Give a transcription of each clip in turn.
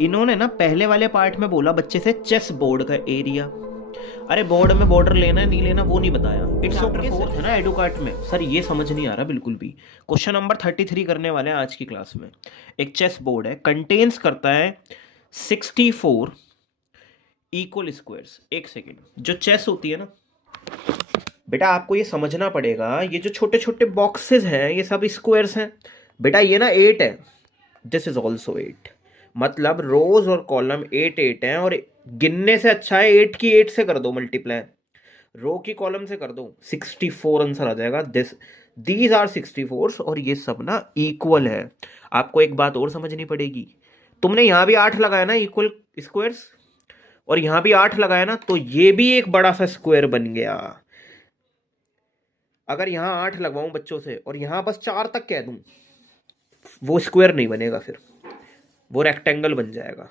इन्होंने ना पहले वाले पार्ट में बोला बच्चे से चेस बोर्ड का एरिया। अरे बोर्ड में बॉर्डर लेना है नहीं लेना वो नहीं बताया। इट्स ओके सर, है ना एडुकार्ट में। सर ये समझ नहीं आ रहा बिल्कुल भी। क्वेश्चन नंबर 33 करने वाले हैं आज की क्लास में। एक चेस बोर्ड है, कंटेन्स करता है 64 इक्वल स्क्वायर्स। एक सेकेंड, जो चेस होती है ना बेटा, आपको ये समझना पड़ेगा, ये जो छोटे छोटे बॉक्सेस हैं ये सब स्क्वायर्स हैं। बेटा ये ना 8 है, दिस इज ऑल्सो 8। मतलब रोज और कॉलम 8 8 हैं, और गिनने से अच्छा है 8 की 8 से कर दो मल्टीप्लाई, रो की कॉलम से कर दो, 64 आंसर आ जाएगा। दिस दीज आर 64 और ये सब ना इक्वल है। आपको एक बात और समझनी पड़ेगी, तुमने यहां भी 8 लगाया ना इक्वल स्क्वायर्स, और यहां भी 8 लगाया ना, तो ये भी एक बड़ा सा स्क्वायर बन गया। अगर यहां 8 लगवाऊं बच्चों से और यहां बस 4 तक कह दूं, वो स्क्वायर नहीं बनेगा, फिर वो रेक्टेंगल बन जाएगा।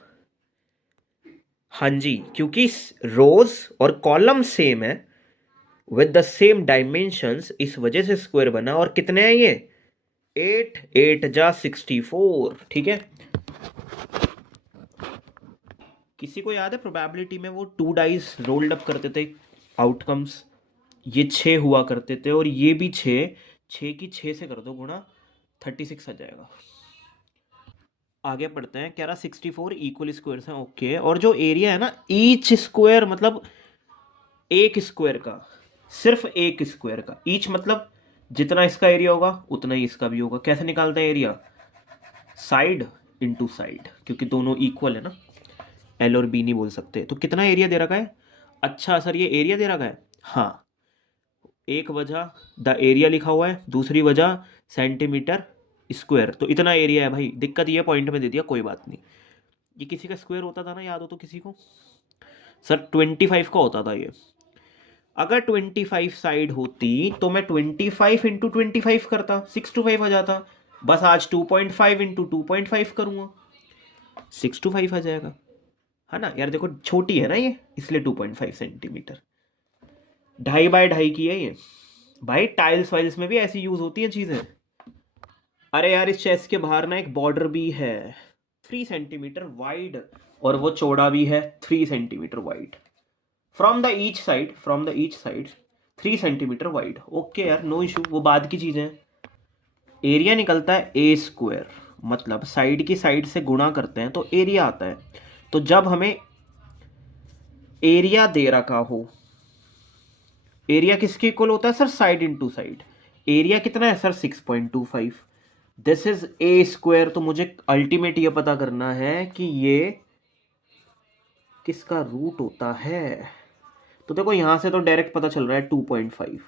हाँ जी, क्योंकि रोज और कॉलम सेम है विद द सेम डायमेंशंस, इस वजह से स्क्वायर बना। और कितने हैं ये? 8 8 जा 64। ठीक है। किसी को याद है प्रोबेबिलिटी में वो 2 डाइस रोल्ड अप करते थे, आउटकम्स ये 6 हुआ करते थे, और ये भी 6। 6 की 6 से कर दो गुणा, 36 आ जाएगा। आगे पढ़ते हैं। कह रहा 64 इक्वल स्क्वायर्स हैं। ओके, और जो एरिया है ना, ईच स्क्वायर मतलब एक स्क्वायर का, सिर्फ एक स्क्वायर का। ईच मतलब जितना इसका एरिया होगा उतना ही इसका भी होगा। कैसे निकालते हैं एरिया? साइड इनटू साइड, क्योंकि दोनों इक्वल है ना, एल और बी नहीं बोल सकते। तो कितना एरिया दे रखा है? अच्छा सर ये एरिया दे रखा है, हाँ। एक वजह द एरिया लिखा हुआ है, दूसरी वजह सेंटीमीटर स्क्वायर। तो इतना एरिया है भाई। दिक्कत ये पॉइंट में दे दिया, कोई बात नहीं। ये किसी का स्क्वायर होता था ना, याद हो तो किसी को? सर 25 का होता था ये। अगर 25 साइड होती तो मैं 25 इंटू 25 करता, 6 to 5 आ जाता। बस आज 2.5 इंटू 2.5 करूंगा, 6 to 5 आ जाएगा। है ना यार, देखो छोटी है ना ये, इसलिए 2.5 सेंटीमीटर। 2.5 बाय 2.5 की है ये। भाई टाइल्स वाइल्स में भी ऐसी यूज होती हैं चीजें। अरे यार, इस चेस्ट के बाहर ना एक बॉर्डर भी है 3 सेंटीमीटर वाइड, और वो चौड़ा भी है 3 centimetre wide. From the each side 3 centimetre wide. Okay यार, नो इशू, वो बाद की चीजें हैं। एरिया निकलता है ए स्क्वायर, मतलब साइड की साइड से गुणा करते हैं तो एरिया आता है। तो जब हमें एरिया दे रखा हो, एरिया किसके इक्वल होता है sir? Side into side. Area कितना है sir? 6.25। This is a square. तो मुझे अल्टीमेट ये पता करना है कि ये किसका रूट होता है। तो देखो यहां से तो डायरेक्ट पता चल रहा है 2.5,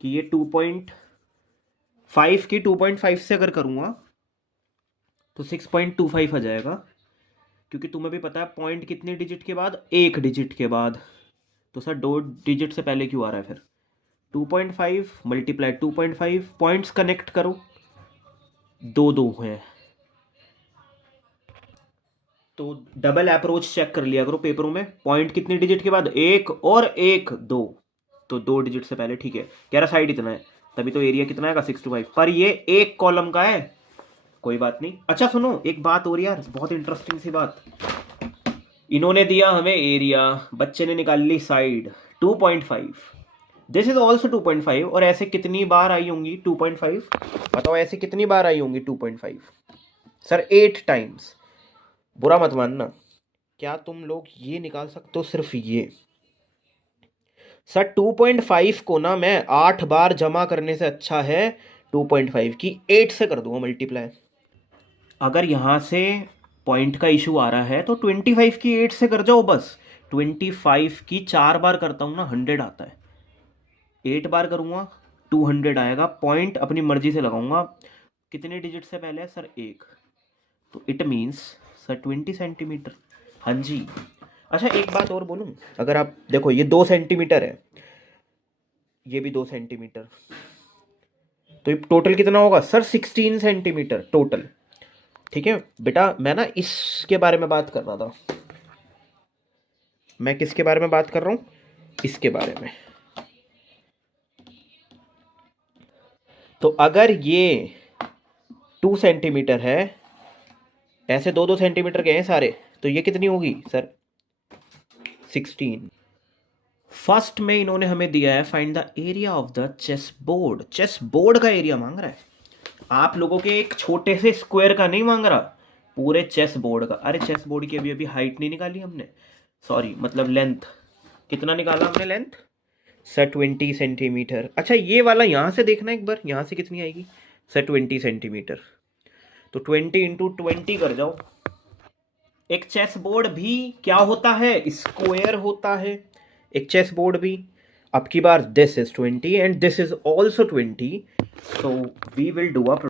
कि ये 2.5 की 2.5 से अगर करूंगा तो 6.25 आ जाएगा। क्योंकि तुम्हें भी पता है पॉइंट कितने डिजिट के बाद? एक डिजिट के बाद। तो सर 2 डिजिट से पहले क्यों आ रहा है फिर? 2.5 मल्टीप्लाई 2.5, पॉइंट्स कनेक्ट करो, दो दो है। तो डबल अप्रोच चेक कर लिया करो पेपरों में, पॉइंट कितने डिजिट के बाद? एक और एक, दो। तो 2 डिजिट से पहले। ठीक है, कह रहा साइड इतना है, तभी तो एरिया कितना आएगा? 6 to 5। पर ये एक कॉलम का है, कोई बात नहीं। अच्छा सुनो एक बात और यार, बहुत इंटरेस्टिंग सी बात। इन्होंने दिया हमें एरिया, बच्चे ने निकाल ली साइड 2.5। This is also 2.5। और ऐसे कितनी बार आई होंगी 2.5? बताओ ऐसे कितनी बार आई होंगी 2.5? Sir 8 times. बुरा मत मानना। क्या तुम लोग ये निकाल सकते हो सिर्फ ये? सर 2.5 को ना मैं 8 बार जमा करने से अच्छा है 2.5 की 8 से कर दूंगा मल्टीप्लाई। अगर यहां से पॉइंट का इशू आ रहा है तो 25 की 8 से कर जाओ बस। 25 की 4 बार करता हूं ना 100 आता है, 8 बार करूंगा 200 आएगा। पॉइंट अपनी मर्जी से लगाऊंगा। कितने डिजिट से पहले है सर? एक। तो इट मीन्स सर 20 सेंटीमीटर। हाँ जी। अच्छा एक बात और बोलूं, अगर आप देखो ये 2 सेंटीमीटर है, ये भी 2 सेंटीमीटर, तो ये टोटल कितना होगा सर? 16 centimetre total. ठीक है बेटा, मैं ना इसके बारे में बात कर रहा था। मैं किसके बारे में बात कर रहा हूँ? इसके बारे में। तो अगर ये 2 सेंटीमीटर है ऐसे 2-2 सेंटीमीटर के हैं सारे, तो ये कितनी होगी सर? 16। फर्स्ट में इन्होंने हमें दिया है find the area of the chess board. Chess board का एरिया मांग रहा है, आप लोगों के एक छोटे से स्क्वायर का नहीं मांग रहा, पूरे चेस बोर्ड का। अरे चेस बोर्ड की अभी अभी हाइट नहीं निकाली हमने, सॉरी मतलब लेंथ। कितना निकाला हमने लेंथ? Sir 20 centimetre. अच्छा ये वाला यहाँ से देखना एक बार, यहाँ से कितनी आएगी सर? 20 सेंटीमीटर। तो 20 × 20 कर जाओ। एक चेस बोर्ड भी क्या होता है? स्क्वायर होता है एक चेस बोर्ड भी। अब की बार this is 20 and this is also 20, so we will do a,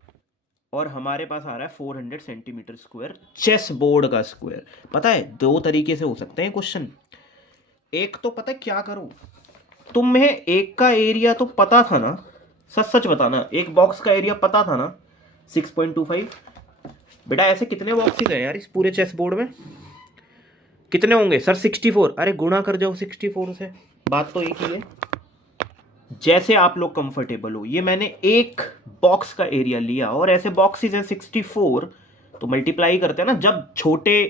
और हमारे पास आ रहा है 400 सेंटीमीटर स्क्वायर चेस बोर्ड का स्क्वायर। पता है 2 तरीके से हो सकते हैं क्वेश्चन। एक तो पता है क्या करो, तुम्हें एक का एरिया तो पता था ना, सच सच बताना, एक बॉक्स का एरिया पता था ना 6.25। बेटा ऐसे कितने बॉक्सेस हैं यार इस पूरे चेस बोर्ड में? कितने होंगे सर? 64। अरे गुणा कर जाओ 64 से, बात तो एक ही है। जैसे आप लोग कंफर्टेबल हो, ये मैंने एक बॉक्स का एरिया लिया और ऐसे बॉक्सेस हैं 64, तो मल्टीप्लाई करते हैं ना। जब छोटे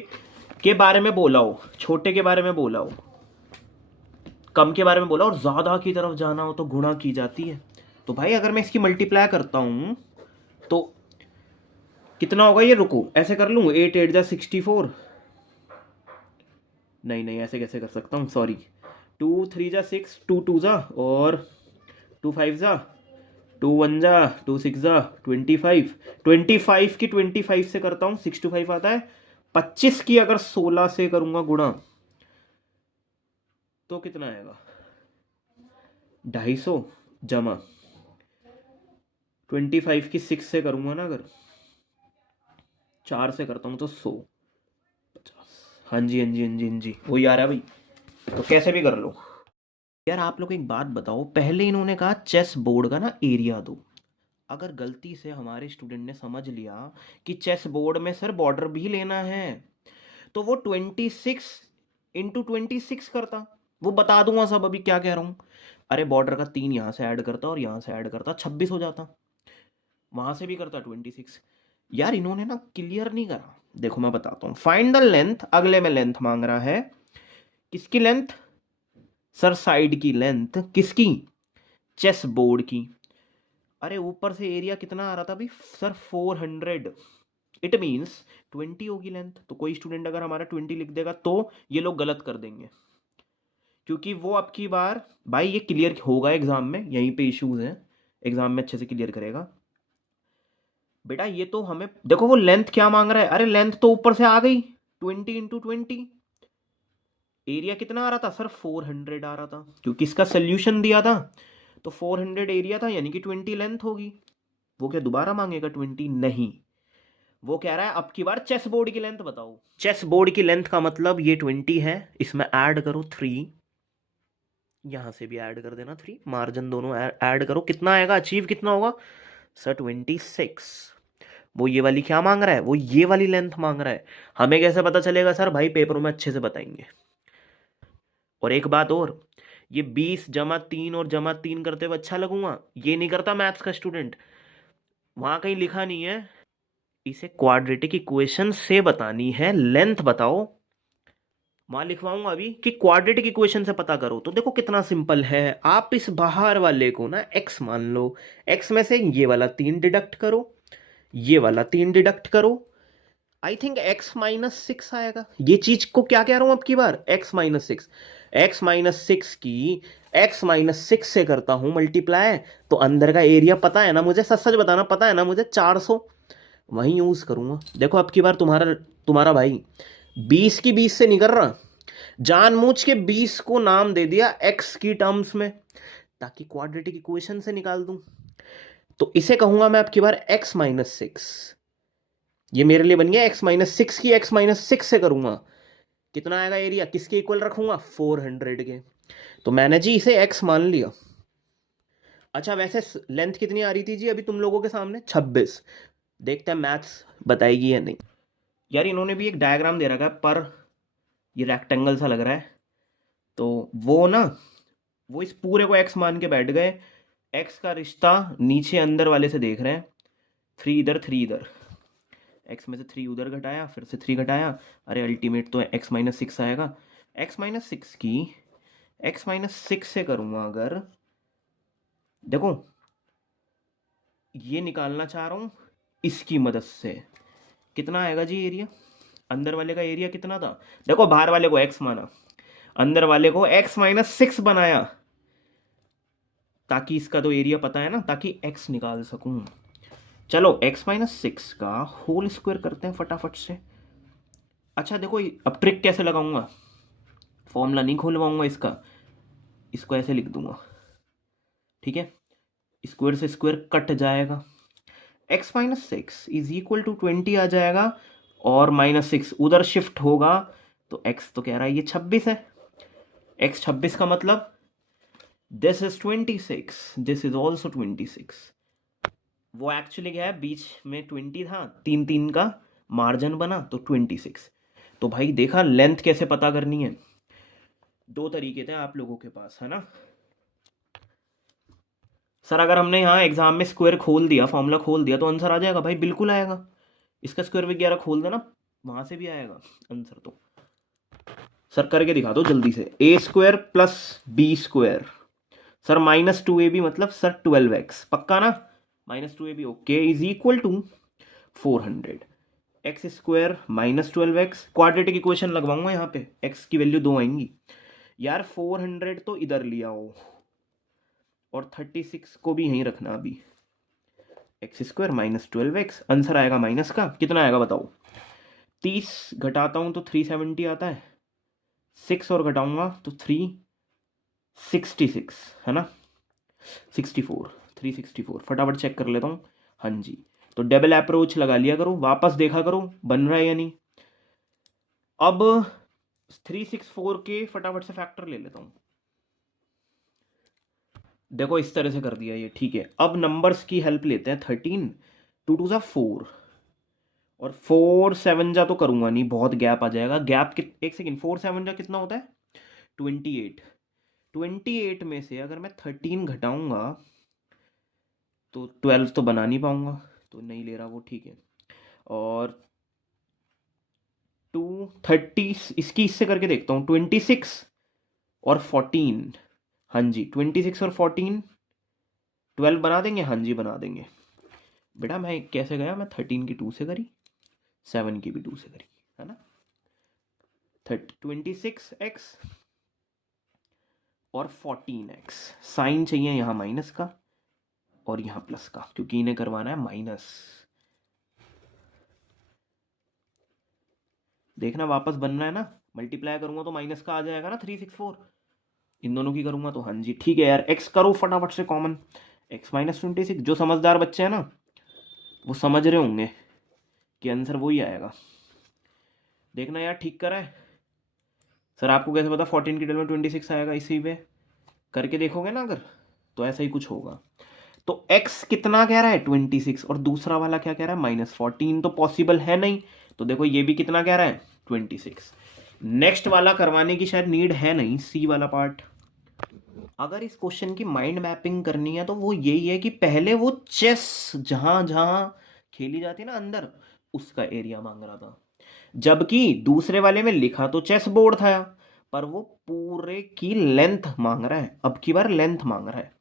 के बारे में बोला हो, छोटे के बारे में बोला हो, कम के बारे में बोला और ज्यादा की तरफ जाना हो तो गुणा की जाती है। तो भाई अगर मैं इसकी मल्टीप्लाई करता हूं तो कितना होगा ये? रुको ऐसे कर लूं, 8 8 जा 64। नहीं नहीं ऐसे कैसे कर सकता हूँ, सॉरी। 2 3 जा 6, 2 2 जा, और 2 5 जा, 2 1 जा, 2 6 जा, 25। 25 की 25 से करता हूँ 6 to 5 आता है। 25 की अगर 16 से करूंगा गुणा तो कितना आएगा? 250 जमा 25 की 6 से करूंगा ना, अगर 4 से करता हूँ तो 100 50। हाँ जी हाँ जी हाँ जी हाँ जी, वही आ रहा है भाई, तो कैसे भी कर लो। यार आप लोग एक बात बताओ, पहले इन्होंने कहा चेस बोर्ड का ना एरिया दो। अगर गलती से हमारे स्टूडेंट ने समझ लिया कि चेस बोर्ड में सर बॉर्डर भी लेना है, तो वो 26 × 26 करता। वो बता दूंगा सब अभी क्या कह रहा हूँ। अरे बॉर्डर का 3 यहाँ से ऐड करता और यहाँ से ऐड करता, 26 हो जाता। वहां से भी करता 26। यार इन्होंने ना क्लियर नहीं करा। देखो मैं बताता हूँ, फाइंड द लेंथ, अगले में लेंथ मांग रहा है। किसकी लेंथ सर? साइड की लेंथ। किसकी? चेस बोर्ड की। अरे ऊपर से एरिया कितना आ रहा था अभी सर? 400। इट मीन्स 20 होगी लेंथ। तो कोई स्टूडेंट अगर हमारा 20 लिख देगा तो ये लोग गलत कर देंगे, क्योंकि वो अब की बार भाई ये क्लियर होगा एग्जाम में, यहीं पे इश्यूज हैं, एग्जाम में अच्छे से क्लियर करेगा। बेटा ये तो हमें देखो, वो लेंथ क्या मांग रहा है? अरे लेंथ तो ऊपर से आ गई 20 × 20। एरिया कितना आ रहा था सर? 400 आ रहा था, क्योंकि इसका सोल्यूशन दिया था तो 400 एरिया था, यानी कि 20 लेंथ होगी। वो क्या दोबारा मांगेगा 20? नहीं, वो कह रहा है अब की बार चेस बोर्ड की लेंथ बताओ। चेस बोर्ड की लेंथ का मतलब ये 20 है, इसमें ऐड करो 3, यहां से भी ऐड कर देना 3, मार्जिन दोनों ऐड करो, कितना आएगा? अचीव कितना होगा सर? 26। वो ये वाली क्या मांग रहा है? वो ये वाली लेंथ मांग रहा है। हमें कैसे पता चलेगा सर? भाई पेपरों में अच्छे से बताएंगे। और एक बात और, ये 20 + 3 और +3 करते हुए अच्छा लगूंगा? ये नहीं करता मैथ्स का स्टूडेंट, वहां कहीं लिखा नहीं है। इसे क्वाड्रेटिक इक्वेशन से बतानी है लेंथ बताओ। वहां लिखवाऊंगा अभी कि क्वाड्रेटिक इक्वेशन से पता करो। तो देखो कितना सिंपल है, आप इस बाहर वाले को ना x मान लो, x में से ये वाला 3 डिडक्ट करो, ये वाला 3 डिडक्ट करो, आई थिंक x - 6 आएगा। ये चीज को क्या कह रहा हूं अब की बार? x - 6। x - 6 की x - 6 से करता हूं मल्टीप्लाई, तो अंदर का एरिया पता है ना मुझे? सच सच बताना, पता है ना मुझे? 400। वही यूज करूंगा। देखो अब की बार तुम्हारा तुम्हारा भाई 20 की 20 से नहीं कर रहा, जानबूझ के 20 को नाम दे दिया x की टर्म्स में, ताकि क्वाड्रेटिक इक्वेशन से निकाल दूं। तो इसे कहूंगा मैं अब की बार x - 6। ये मेरे लिए बन गया x - 6 की x - 6 से करूंगा, कितना आएगा एरिया? किसके इक्वल रखूंगा? 400 के। तो मैंने जी इसे x मान लिया। अच्छा वैसे लेंथ कितनी आ रही थी जी अभी तुम लोगों के सामने? 26। देखते हैं मैथ्स बताएगी या नहीं। यार इन्होंने भी एक डायग्राम दे रखा है, पर ये रेक्टेंगल सा लग रहा है, तो वो ना, वो इस पूरे को x मान के बैठ गए। x का रिश्ता नीचे अंदर वाले से देख रहे हैं, 3 इधर 3 इधर। एक्स में से 3 उधर घटाया, फिर से 3 घटाया, अरे अल्टीमेट तो एक्स माइनस सिक्स आएगा। एक्स माइनस सिक्स की एक्स माइनस सिक्स से करूँगा अगर, देखो ये निकालना चाह रहा हूँ इसकी मदद से, कितना आएगा जी एरिया, अंदर वाले का एरिया कितना था, देखो बाहर वाले को एक्स माना, अंदर वाले को एक्स माइनस सिक्स बनाया, ताकि इसका तो एरिया पता है ना, ताकि एक्स निकाल सकूं। चलो एक्स माइनस सिक्स का होल स्क्वायर करते हैं फटाफट से। अच्छा देखो अब ट्रिक कैसे लगाऊंगा, फॉर्मूला नहीं खोलवाऊंगा इसका, इसको ऐसे लिख दूंगा, ठीक है, स्क्वायर से स्क्वायर कट जाएगा, X minus six is equal to 20 आ जाएगा, और माइनस सिक्स उधर शिफ्ट होगा, तो एक्स तो कह रहा है ये 26 है, एक्स 26 का मतलब this is 26, this is also 26। वो एक्चुअली क्या है, बीच में 20 था, 3 का मार्जिन बना तो 26। तो भाई देखा लेंथ कैसे पता करनी है, दो तरीके थे आप लोगों के पास, है ना सर। अगर हमने यहाँ एग्जाम में स्क्वायर खोल दिया, फॉर्मूला खोल दिया, तो आंसर आ जाएगा भाई, बिल्कुल आएगा। इसका स्क्वायर 11 खोल देना, वहां से भी आएगा आंसर। तो सर करके दिखा दो जल्दी से, a square plus b square, sir minus 2ab मतलब सर 12x, पक्का ना, minus 2ab okay, is equal to 400, x square minus 12x, quadratic equation लगवाऊंगा यहाँ पे, x की वैल्यू 2 आएंगी यार, 400 तो इधर लिया हो, और 36 को भी यहीं रखना अभी, x square minus 12x, answer आएगा माइनस का, कितना आएगा बताओ, 30 घटाता हूँ तो 370 आता है, 6 और घटाऊंगा तो 366, है ना, 64, 364, फटाफट चेक कर लेता हूँ, हाँ जी। तो डबल अप्रोच लगा लिया करो, वापस देखा करो बन रहा है या नहीं। अब 364 के फटाफट से फैक्टर ले लेता हूँ, देखो इस तरह से कर दिया ये, ठीक है। अब नंबर्स की हेल्प लेते हैं, 13, 2 2 4, और 4 7 जा तो करूंगा नहीं, बहुत गैप आ जाएगा, गैप एक सेकेंड, 4 7 जा कितना होता है 28, 28 में से अगर मैं 13 घटाऊंगा तो 12 तो बना नहीं पाऊंगा, तो नहीं ले रहा वो, ठीक है। और 230 इसकी इससे करके देखता हूँ, 26 और 14, हाँ जी 26 और 14, 12 बना देंगे, हाँ जी बना देंगे। बेटा मैं कैसे गया, मैं 13 की 2 से करी, 7 की भी 2 से करी, है ना, 26x और 14x, साइन चाहिए यहाँ माइनस का और यहाँ प्लस का, क्योंकि इन्हें करवाना है माइनस। देखना वापस बनना है ना, मल्टीप्लाई करूंगा तो माइनस का आ जाएगा ना 364, इन दोनों की करूंगा तो, हाँ जी ठीक है यार। एक्स करो फटाफट से कॉमन, एक्स माइनस 26, जो समझदार बच्चे हैं ना वो समझ रहे होंगे कि आंसर वही आएगा। देखना यार ठीक करा है सर, आपको कैसे पता 14 की डबल में 26 आएगा, इसी पे करके देखोगे ना अगर, तो ऐसा ही कुछ होगा। तो x कितना कह रहा है 26, और दूसरा वाला क्या कह रहा है माइनस 14, तो पॉसिबल है नहीं, तो देखो ये भी कितना कह रहा है 26। नेक्स्ट वाला करवाने की शायद नीड है नहीं, सी वाला पार्ट। अगर इस क्वेश्चन की माइंड मैपिंग करनी है तो वो यही है कि पहले वो चेस जहां जहां खेली जाती है ना अंदर, उसका एरिया मांग रहा था, जबकि दूसरे वाले में लिखा तो चेस बोर्ड था, पर वो पूरे की लेंथ मांग रहा है, अब की बार लेंथ मांग रहा है।